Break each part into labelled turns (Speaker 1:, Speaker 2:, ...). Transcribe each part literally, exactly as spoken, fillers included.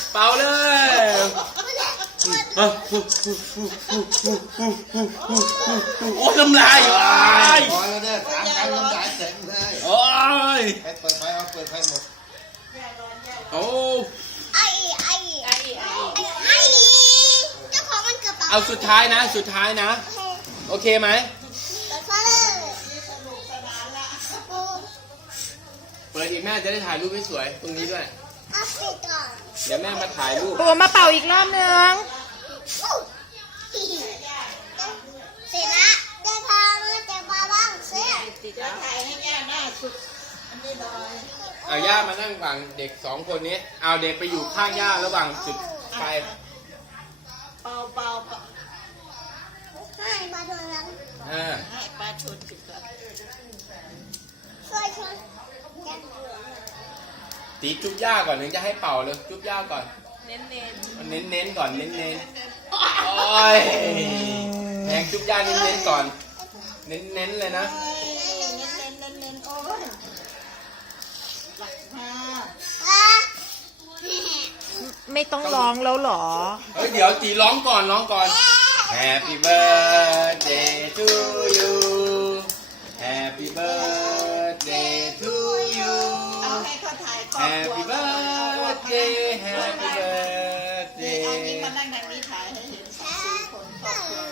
Speaker 1: เป่าเลยโอ้น้ำลาย
Speaker 2: พอแล้วเด้อสามครั้งน้ำลายเต็มเลย
Speaker 1: โอ้ย
Speaker 2: ไปเปิดไฟเอาเปิดไฟหมด
Speaker 1: โอ้
Speaker 3: ไอ้ไอ้ไอ้ไอ้ไอ้เจ้าของมันเกือบ
Speaker 1: เอาสุดท้ายนะสุดท้ายนะโอเคไหม
Speaker 3: เปิดไฟเลย
Speaker 1: เปิดอีกแม่จะได้ถ่ายรูปให้สวยตรงนี้ด้วย
Speaker 3: เอาปิดก่อน
Speaker 1: เดี๋ยวแม่มาถ่ายรูป
Speaker 4: ปูมาเป่าอีกรอบนึง
Speaker 3: เสร็จละได้ทางจะมาบ้างเสีย
Speaker 5: จะถ่ายให้ย่าหน้าสุดอันนี้หน่อย
Speaker 1: เอาย่ามานั่งฝั่งเด็กสองคนนี้เอาเด็กไปอยู่ข้างย่าระหว่างจุดไฟ
Speaker 5: เป่าเป่าเป่า
Speaker 3: ให้มาโดนนั้น
Speaker 1: อ่า
Speaker 5: ให้ปลาชนจุดก่อน
Speaker 3: ช่วยชนกัน
Speaker 1: ตีจุ๊บย่าก่อนถึงจะให้เป่าเลยจุ๊บย่าก่อน
Speaker 5: เน้นเน้น
Speaker 1: เน้นเน้นๆก่อนเน้นเน้นๆโอ้ยแทงจุ๊บย่าเน้นเน้นๆก่อนเน้นเน้นๆเลยนะ
Speaker 5: เน้นเน้นเน้นเน้นเน้นโอ้ยหลักมา
Speaker 3: อ่ะ
Speaker 4: ไม่ต้องร้องแล้วเหรอ
Speaker 1: เฮ้ยเดี๋ยวตีร้องก่อนร้องก่อน Happy birthday to you Happy birthday to you
Speaker 5: เอาให้เขาถ่ายครอบครัว
Speaker 1: Happy birthday Happy
Speaker 5: นี่
Speaker 1: birthday
Speaker 5: อันนี้มานั่งทางนี้ถ่ายให้เห็นสี่คนครอบครัว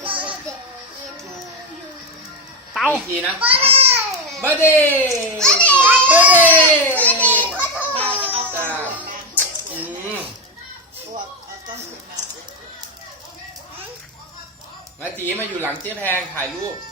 Speaker 4: เป่า
Speaker 1: อีกทีนะ
Speaker 3: ไปเลย
Speaker 1: birthday birthday
Speaker 5: ถ่ายเอาต้
Speaker 1: จ้า
Speaker 5: อง
Speaker 1: อืม
Speaker 5: ตัวเอาต้องขึ้นมา
Speaker 1: มาจีมาอยู่หลังเจ๊แพงถ่ายรูป